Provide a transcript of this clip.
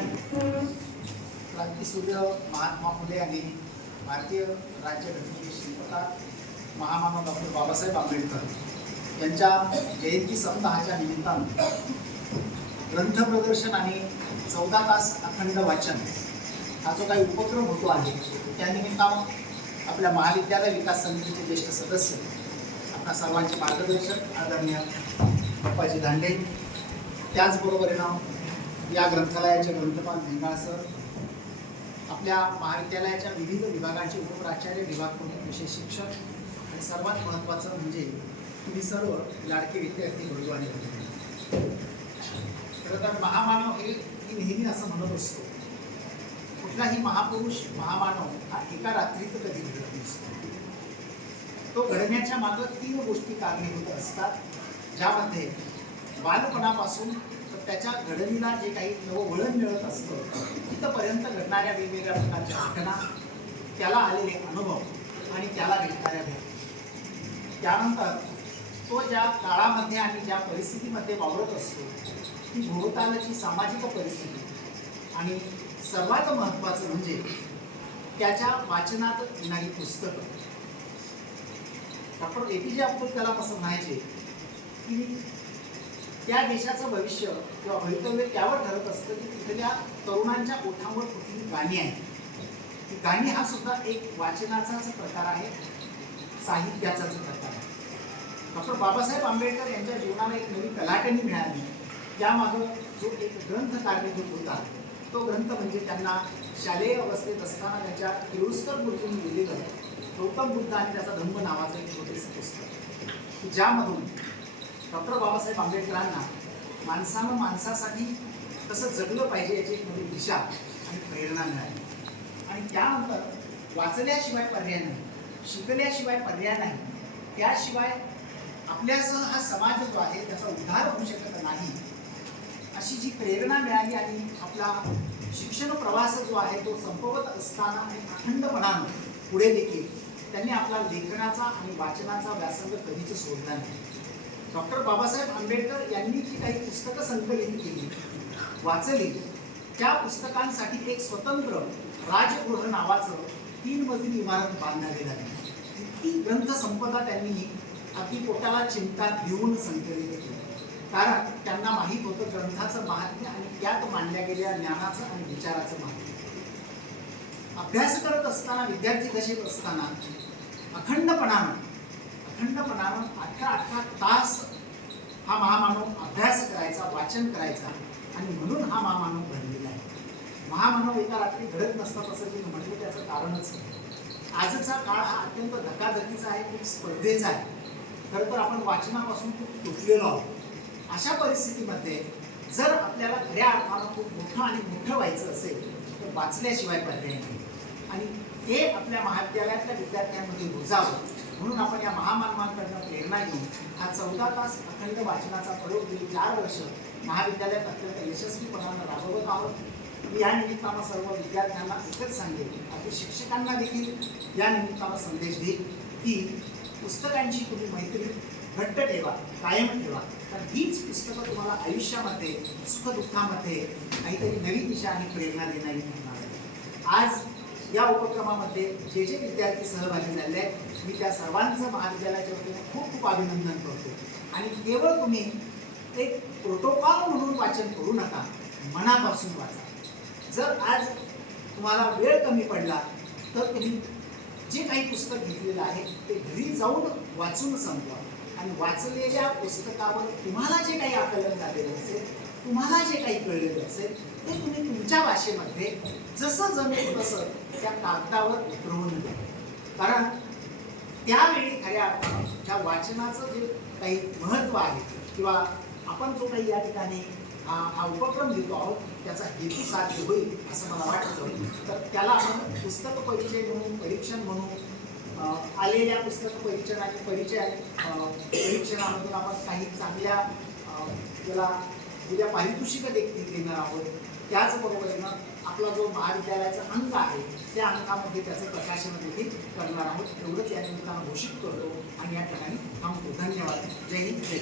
ठिकाणी क्रांतीसूर्य महात्मा फुले आणि भारतीय राज्यघटनेचे शिल्पकार महामानव डॉक्टर बाबासाहेब आंबेडकर यांच्या जयंती सप्ताहाच्या निमित्तानं ग्रंथ प्रदर्शन आणि 14 तास अखंड वाचन हा जो काही उपक्रम होतो आहे त्यानिमित्तानं आपल्या महाविद्यालय विकास समितीचे ज्येष्ठ सदस्य आपल्या सर्वांचे मार्गदर्शक आदरणीय अप्पाजी दांडे, त्याचबरोबरीनं या ग्रंथालयाचे ग्रंथपाल भिंगाळ सर, आपल्या महाविद्यालयाच्या विविध विभागांचे उपप्राचार्य, विभाग प्रमुख, विशेष शिक्षक आणि सर्वात महत्त्वाचं म्हणजे तुम्ही सर्व लाडके विद्यार्थी बंधू आणि भगिनी. खरं तर महामानव हे नेहमी असं म्हणत असतो, कुठलाही महापुरुष महामानव हा एका रात्रीत कधी घडत नसतो. तो घडण्याच्या मागे 3 गोष्टी कारणीभूत असतात, ज्यामध्ये बालपणापासून त्याच्या घडणीला जे काही नवं वळण मिळत असतं तिथपर्यंत घडणाऱ्या वेगवेगळ्या प्रकारच्या घटना, त्याला आलेले अनुभव आणि त्याला भेटणाऱ्या भेट, त्यानंतर तो ज्या काळामध्ये आणि ज्या परिस्थितीमध्ये वावरत असतो ती भोवतालची सामाजिक परिस्थिती आणि सर्वात महत्त्वाचं म्हणजे त्याच्या वाचनात येणारी पुस्तकं. डॉक्टर APJ अब्दुल कलाम असं म्हणायचे की त्या देशाचं भविष्य किंवा भवितव्य त्यावर ठरत असतं की तिथल्या तरुणांच्या ओठांवर कुठली गाणी आहेत. ती गाणी हा सुद्धा एक वाचनाचाच प्रकार आहे, साहित्याचाच प्रकार आहे. डॉक्टर बाबासाहेब आंबेडकर यांच्या जीवनाला एक नवी कलाटणी मिळाली. यामागं जो एक ग्रंथ कारणीभूत होता तो ग्रंथ म्हणजे त्यांना शालेय अवस्थेत असताना त्यांच्या किर्लोस्कर गुरुजींनी दिलेलं गौतम बुद्ध आणि त्याचा धम्म नावाचं एक छोटेसं पुस्तक, ज्यामधून डॉक्टर बाबासाहेब आंबेडकरांना माणसानं माणसासाठी कसं जगलं पाहिजे याची एक नवी दिशा आणि प्रेरणा मिळाली. आणि त्यानंतर वाचल्याशिवाय पर्याय नाही, शिकल्याशिवाय पर्याय नाही, त्याशिवाय आपल्यासह हा समाज जो आहे त्याचा उद्धार होऊ शकत नाही, अशी जी प्रेरणा मिळाली. आणि आपला शिक्षण प्रवास जो आहे तो संपवत असताना आणि अखंडपणानं पुढे देखील त्यांनी आपला लेखनाचा आणि वाचनाचा व्यासंग कधीच सोडला नाही. डॉक्टर बाबासाहेब आंबेडकर यांनी जी काही पुस्तकं संकलित केली, वाचली, त्या पुस्तकांसाठी एक स्वतंत्र राजगृह नावाचं 3 मजली इमारत बांधण्यात आली. इतकी ग्रंथसंपदा त्यांनी अगदी पोटाला चिंता घेऊन संकलित केली, कारण त्यांना माहीत होतं ग्रंथाचं महात्म्य आणि त्यात मांडल्या गेलेल्या ज्ञानाचं आणि विचाराचं महात्म्य. अभ्यास करत असताना, विद्यार्थी दशेत असताना अखंडपणानं 18 तास हा महामानव अभ्यास करायचा, वाचन करायचा, आणि म्हणून हा महामानव घडलेला आहे. महामानव एका रात्री घडत नसतात असं मी म्हटलं, त्याचं कारणच आहे आजचा काळ हा अत्यंत धकाधकीचा आहे, खूप स्पर्धेचा आहे. खरं तर आपण वाचनापासून खूप तुटलेलो आहोत. अशा परिस्थितीमध्ये जर आपल्याला खऱ्या अर्थानं खूप मोठं व्हायचं असेल तर वाचल्याशिवाय पर्याय नाही. आणि हे आपल्या महाविद्यालयातल्या विद्यार्थ्यांमध्ये रुजावं म्हणून आपण या महामानवांकडनं प्रेरणा घेऊन हा 14 तास अखंड वाचनाचा प्रयोग गेली 4 वर्ष महाविद्यालयात अत्यंत यशस्वीपणानं राबवत आहोत. मी या निमित्तानं सर्व विद्यार्थ्यांना एकच सांगेन, आपल्या शिक्षकांना देखील या निमित्तानं संदेश देईल की पुस्तकांची तुम्ही मैत्री घट्ट ठेवा, कायम ठेवा, कारण हीच पुस्तकं तुम्हाला आयुष्यामध्ये सुखदुःखामध्ये काहीतरी नवी दिशा आणि प्रेरणा देणारी होणार आहे. आज या उपक्रमामध्ये जे विद्यार्थी सहभागी झाले आहेत मी त्या सर्वांचं महाविद्यालयाच्या वतीने खूप अभिनंदन करतो. आणि केवळ तुम्ही एक प्रोटोकॉल म्हणून वाचन करू नका, मनापासून वाचा. जर आज तुम्हाला वेळ कमी पडला तर तुम्ही जे काही पुस्तक घेतलेलं आहे ते घरी जाऊन वाचून संपवा. आणि वाचलेल्या पुस्तकावर तुम्हाला जे काही आकलन झालेलं असेल, तुम्हाला जे काही कळलेलं असेल ते तुम्ही तुमच्या भाषेमध्ये जसं जमेल तसं त्या कागदावर उतरवून द्या. कारण त्यावेळी खऱ्या अर्थानं त्या वाचनाचं जे काही महत्त्व आहे किंवा आपण जो काही या ठिकाणी हा उपक्रम घेतो आहोत त्याचा हेतू साध्य होईल असं मला वाटतं. तर त्याला आपण पुस्तक परिचय म्हणून, परीक्षण म्हणून, आलेल्या पुस्तक परिचय आणि परीक्षणामधून आपण काही चांगल्या त्याला उद्या पारितोषिकं देखील देणार आहोत. त्याचबरोबरीनं आपला जो महाविद्यालयाचा अंक आहे त्या अंकामध्ये त्याचं प्रकाशन देखील करणार आहोत. एवढंच या निमित्तानं घोषित करतो आणि या ठिकाणी थांबतो. धन्यवाद. जय हिंद, जय